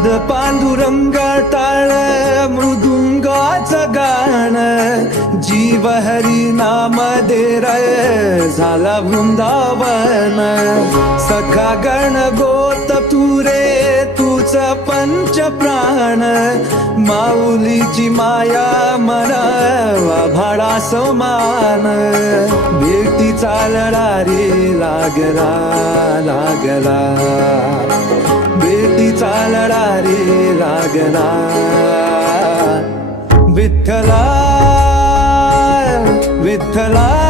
नाद पांडुरंग टाळ मृदुंगाचं गाण जीव हरी नाम दे रे झाला वृंदावन सखा गण गोत तू रे तूच पंच प्राण माऊलीची माया मन भाडा समान भेटी चालला रे लागला लागला भेटी चालला रे लागला विठ्ठला विठ्ठला